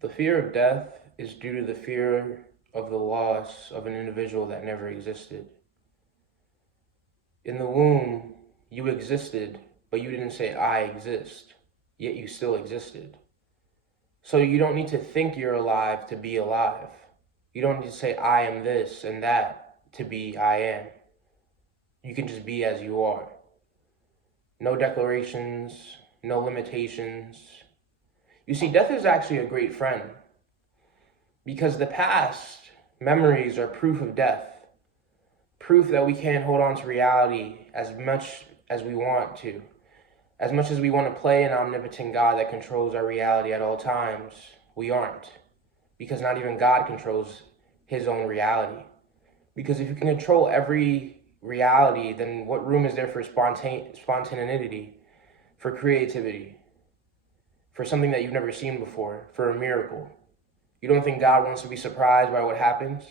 The fear of death is due to the fear of the loss of an individual that never existed. In the womb, you existed, but you didn't say, I exist, yet you still existed. So you don't need to think you're alive to be alive. You don't need to say, I am this and that to be I am. You can just be as you are. No declarations, no limitations. You see, death is actually a great friend because the past memories are proof of death, proof that we can't hold on to reality as much as we want to. As much as we want to play an omnipotent God that controls our reality at all times, we aren't. Because not even God controls his own reality. Because if you can control every reality, then what room is there for spontaneity, for creativity, for something that you've never seen before, for a miracle? You don't think God wants to be surprised by what happens,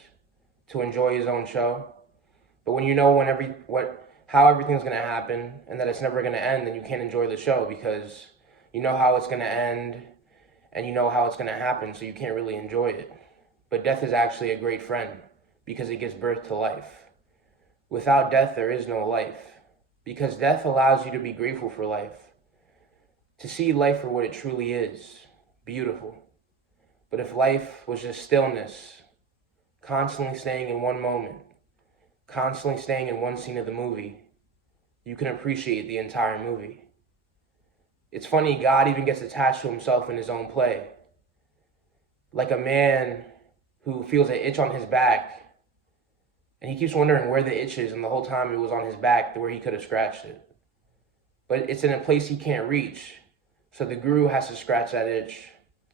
to enjoy his own show? But when you know how everything's going to happen and that it's never going to end, then you can't enjoy the show because you know how it's going to end and you know how it's going to happen, so you can't really enjoy it. But death is actually a great friend because it gives birth to life. Without death, there is no life, because death allows you to be grateful for life, to see life for what it truly is, beautiful. But if life was just stillness, constantly staying in one moment, constantly staying in one scene of the movie, you can appreciate the entire movie. It's funny, God even gets attached to himself in his own play. Like a man who feels an itch on his back, and he keeps wondering where the itch is, and the whole time it was on his back where he could have scratched it. But it's in a place he can't reach, so the guru has to scratch that itch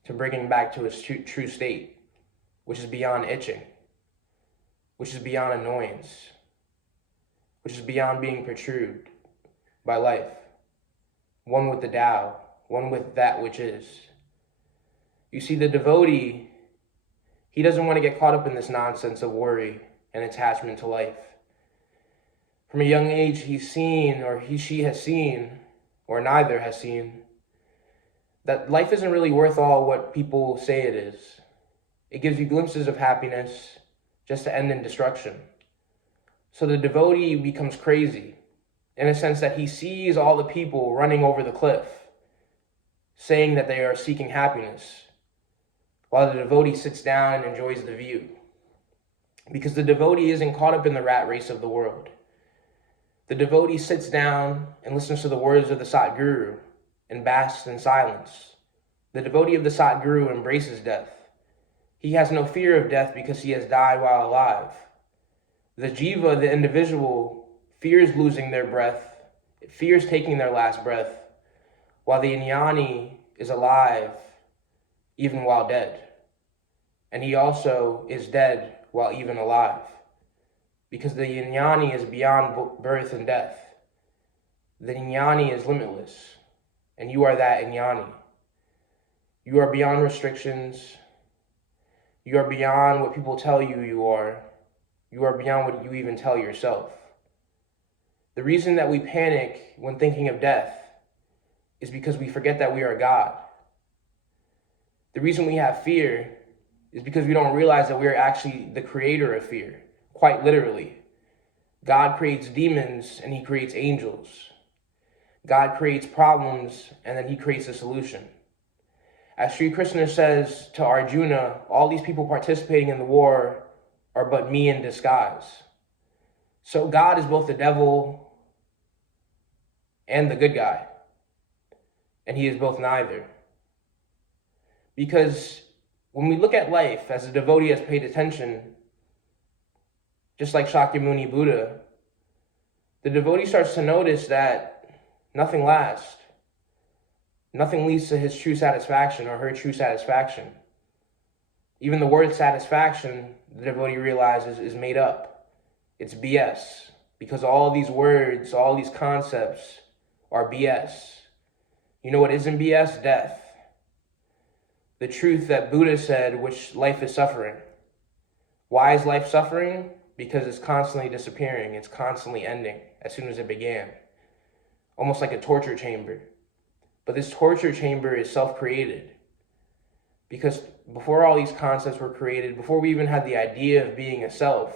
to bring him back to his true state, which is beyond itching, which is beyond annoyance, which is beyond being perturbed by life. One with the Tao, one with that which is. You see, the devotee, he doesn't want to get caught up in this nonsense of worry and attachment to life. From a young age, he's seen, or she has seen, or neither has seen, that life isn't really worth all what people say it is. It gives you glimpses of happiness just to end in destruction. So the devotee becomes crazy in a sense that he sees all the people running over the cliff, saying that they are seeking happiness, while the devotee sits down and enjoys the view. Because the devotee isn't caught up in the rat race of the world. The devotee sits down and listens to the words of the Satguru and basks in silence. The devotee of the Satguru embraces death. He has no fear of death because he has died while alive. The jiva, the individual, fears losing their breath, it fears taking their last breath, while the jnani is alive even while dead. And he also is dead while even alive, because the jnani is beyond birth and death. The jnani is limitless, and you are that jnani. You are beyond restrictions. You are beyond what people tell you you are. You are beyond what you even tell yourself. The reason that we panic when thinking of death is because we forget that we are God. The reason we have fear is because we don't realize that we are actually the creator of fear, quite literally. God creates demons and he creates angels. God creates problems and then he creates a solution. As Sri Krishna says to Arjuna, all these people participating in the war are but me in disguise. So God is both the devil and the good guy, and he is both neither. Because when we look at life, as a devotee has paid attention, just like Shakyamuni Buddha, the devotee starts to notice that nothing lasts. Nothing leads to his true satisfaction or her true satisfaction. Even the word satisfaction, the devotee realizes, is made up. It's BS, because all these words, all these concepts are BS. You know what isn't BS? Death. The truth that Buddha said, which life is suffering. Why is life suffering? Because it's constantly disappearing. It's constantly ending as soon as it began. Almost like a torture chamber. But this torture chamber is self-created. Because before all these concepts were created, before we even had the idea of being a self,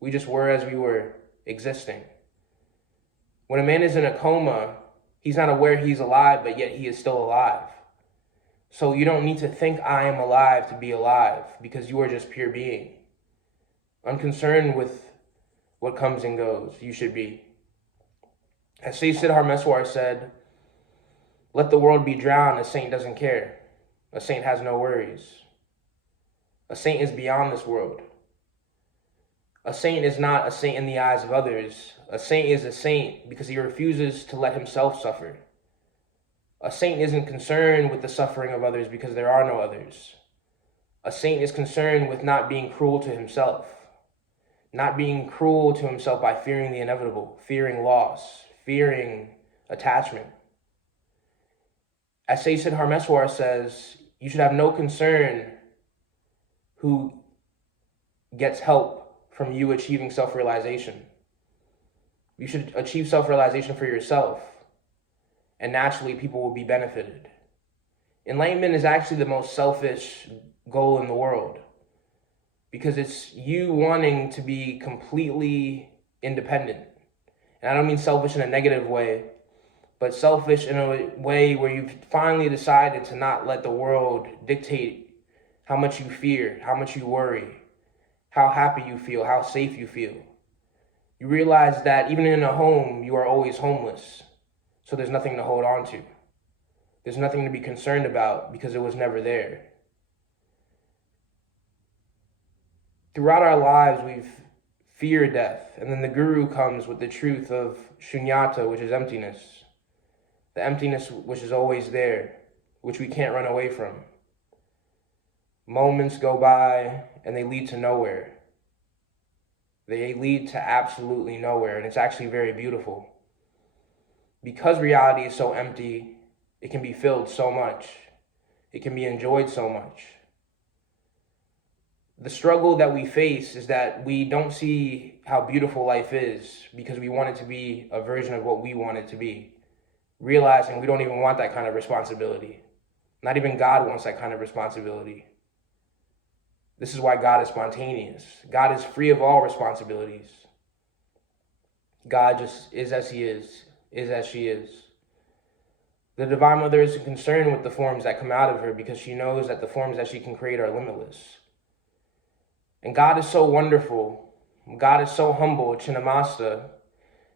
we just were as we were existing. When a man is in a coma, he's not aware he's alive, but yet he is still alive. So you don't need to think I am alive to be alive, because you are just pure being. Unconcerned with what comes and goes, you should be. As Sayyid Siddhar Meswar said, let the world be drowned, a saint doesn't care. A saint has no worries. A saint is beyond this world. A saint is not a saint in the eyes of others. A saint is a saint because he refuses to let himself suffer. A saint isn't concerned with the suffering of others because there are no others. A saint is concerned with not being cruel to himself. Not being cruel to himself by fearing the inevitable, fearing loss, fearing attachment. As Sayyid Siddhar Meswar says, you should have no concern who gets help from you achieving self-realization. You should achieve self-realization for yourself, and naturally people will be benefited. Enlightenment is actually the most selfish goal in the world, because it's you wanting to be completely independent. And I don't mean selfish in a negative way, but selfish in a way where you've finally decided to not let the world dictate how much you fear, how much you worry, how happy you feel, how safe you feel. You realize that even in a home, you are always homeless. So there's nothing to hold on to. There's nothing to be concerned about because it was never there. Throughout our lives, we've feared death. And then the guru comes with the truth of shunyata, which is emptiness. The emptiness which is always there, which we can't run away from. Moments go by and they lead to nowhere. They lead to absolutely nowhere, and it's actually very beautiful. Because reality is so empty, it can be filled so much. It can be enjoyed so much. The struggle that we face is that we don't see how beautiful life is because we want it to be a version of what we want it to be. Realizing we don't even want that kind of responsibility. Not even God wants that kind of responsibility. This is why God is spontaneous. God is free of all responsibilities. God just is as he is as she is. The Divine Mother isn't concerned with the forms that come out of her because she knows that the forms that she can create are limitless. And God is so wonderful. God is so humble, Chinnamasta.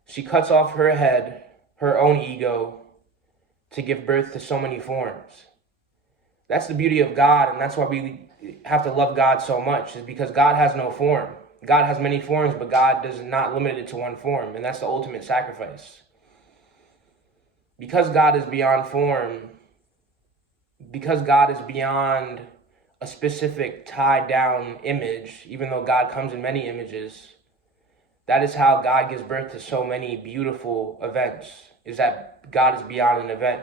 She cuts off her head, her own ego, to give birth to so many forms. That's the beauty of God, and that's why we have to love God so much, is because God has no form. God has many forms, but God does not limit it to one form, and that's the ultimate sacrifice. Because God is beyond form, because God is beyond a specific tied down image, even though God comes in many images, that is how God gives birth to so many beautiful events, is that God is beyond an event.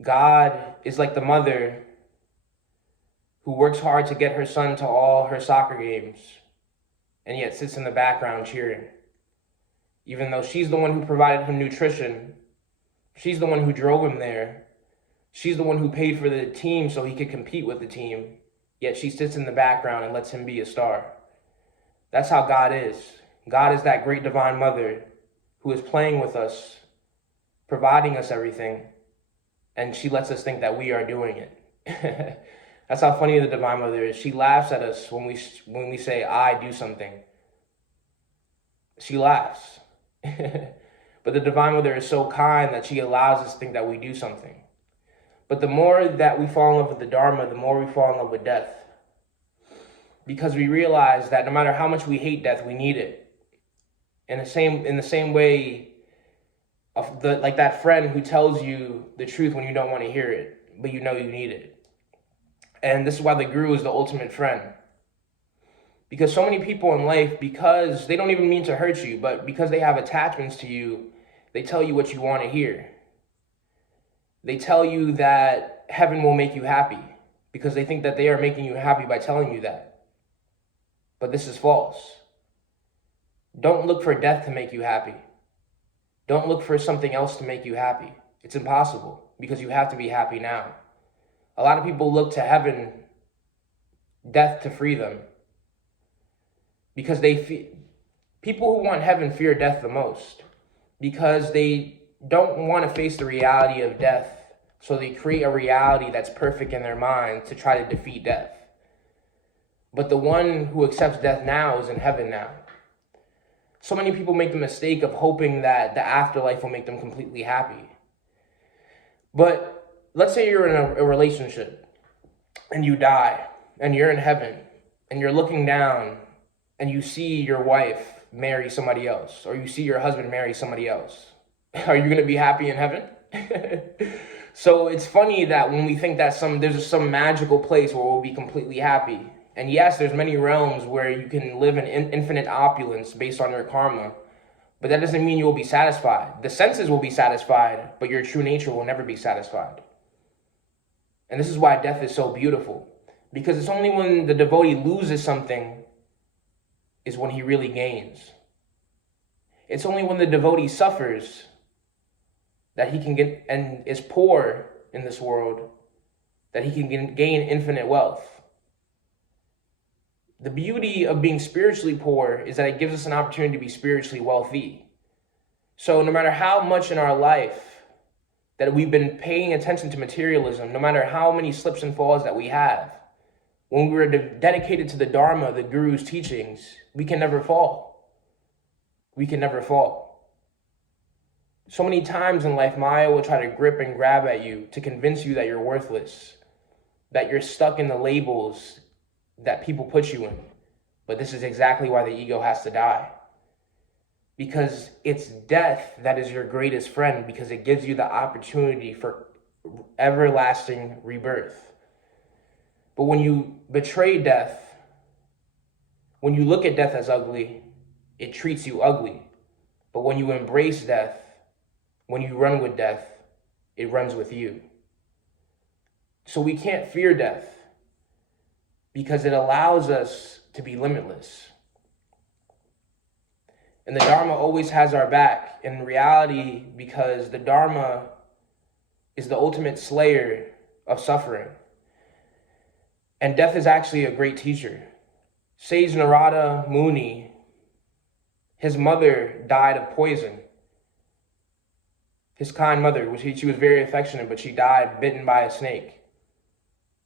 God is like the mother who works hard to get her son to all her soccer games and yet sits in the background cheering. Even though she's the one who provided him nutrition, she's the one who drove him there, she's the one who paid for the team so he could compete with the team, yet she sits in the background and lets him be a star. That's how God is. God is that great divine mother who is playing with us, providing us everything, and she lets us think that we are doing it. That's how funny the Divine Mother is. She laughs at us when we say, I do something. She laughs. But the Divine Mother is so kind that she allows us to think that we do something. But the more that we fall in love with the Dharma, the more we fall in love with death. Because we realize that no matter how much we hate death, we need it. In the same way, like that friend who tells you the truth when you don't want to hear it, but you know you need it. And this is why the guru is the ultimate friend. Because so many people in life, because they don't even mean to hurt you, but because they have attachments to you, they tell you what you want to hear. They tell you that heaven will make you happy because they think that they are making you happy by telling you that. But this is false. Don't look for death to make you happy. Don't look for something else to make you happy. It's impossible because you have to be happy now. A lot of people look to heaven, death to free them, because people who want heaven fear death the most, because they don't want to face the reality of death. So they create a reality that's perfect in their mind to try to defeat death. But the one who accepts death now is in heaven now. So many people make the mistake of hoping that the afterlife will make them completely happy. But let's say you're in a relationship and you die and you're in heaven and you're looking down and you see your wife marry somebody else, or you see your husband marry somebody else. Are you going to be happy in heaven? So it's funny that when we think that there's some magical place where we'll be completely happy. And yes, there's many realms where you can live in infinite opulence based on your karma, but that doesn't mean you will be satisfied. The senses will be satisfied, but your true nature will never be satisfied. And this is why death is so beautiful, because it's only when the devotee loses something is when he really gains. It's only when the devotee suffers that he can get and is poor in this world that he can gain infinite wealth. The beauty of being spiritually poor is that it gives us an opportunity to be spiritually wealthy. So no matter how much in our life that we've been paying attention to materialism, no matter how many slips and falls that we have, when we were dedicated to the Dharma, the Guru's teachings, we can never fall. We can never fall. So many times in life, Maya will try to grip and grab at you to convince you that you're worthless, that you're stuck in the labels that people put you in. But this is exactly why the ego has to die. Because it's death that is your greatest friend, because it gives you the opportunity for everlasting rebirth. But when you betray death, when you look at death as ugly, it treats you ugly. But when you embrace death, when you run with death, it runs with you. So we can't fear death because it allows us to be limitless. And the Dharma always has our back in reality, because the Dharma is the ultimate slayer of suffering. And death is actually a great teacher. Sage Narada Muni, his mother died of poison. His kind mother, she was very affectionate, but she died bitten by a snake.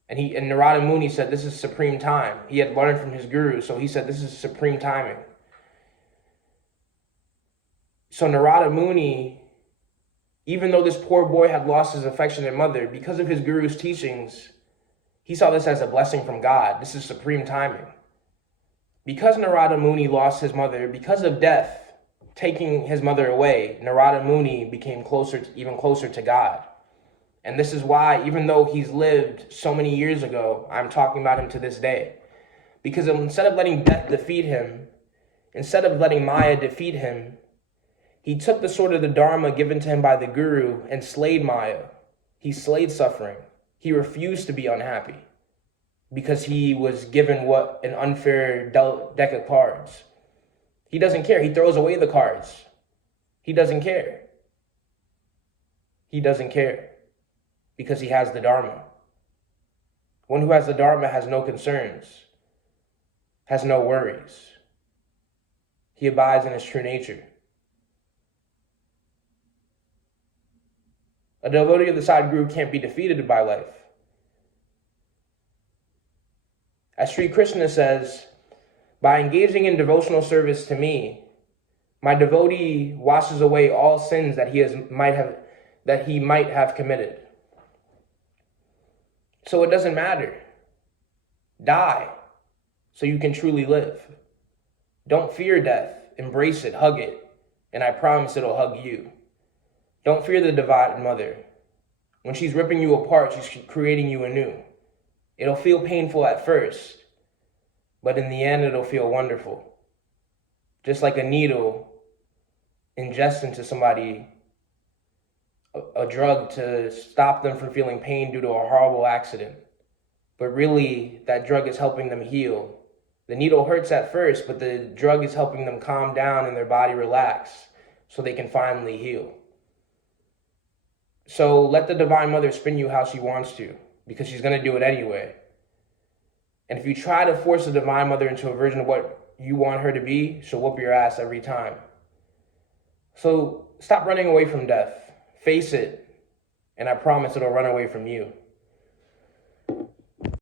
And Narada Muni said, this is supreme time. He had learned from his guru, so he said, this is supreme timing. So Narada Muni, even though this poor boy had lost his affectionate mother, because of his guru's teachings, he saw this as a blessing from God. This is supreme timing. Because Narada Muni lost his mother, because of death taking his mother away, Narada Muni became even closer to God. And this is why, even though he's lived so many years ago, I'm talking about him to this day. Because instead of letting death defeat him, instead of letting Maya defeat him, he took the sword of the Dharma given to him by the Guru and slayed Maya. He slayed suffering. He refused to be unhappy because he was given an unfair deck of cards. He doesn't care. He throws away the cards. He doesn't care. He doesn't care because he has the Dharma. One who has the Dharma has no concerns, has no worries. He abides in his true nature. A devotee of the Sadguru can't be defeated by life. As Sri Krishna says, by engaging in devotional service to me, my devotee washes away all sins that he might have committed. So it doesn't matter. Die so you can truly live. Don't fear death. Embrace it, hug it, and I promise it'll hug you. Don't fear the Divine Mother. When she's ripping you apart, she's creating you anew. It'll feel painful at first, but in the end, it'll feel wonderful. Just like a needle ingests into somebody a drug to stop them from feeling pain due to a horrible accident. But really, that drug is helping them heal. The needle hurts at first, but the drug is helping them calm down and their body relax so they can finally heal. So let the Divine Mother spin you how she wants to, because she's going to do it anyway. And if you try to force the Divine Mother into a version of what you want her to be, she'll whoop your ass every time. So stop running away from death. Face it, and I promise it'll run away from you.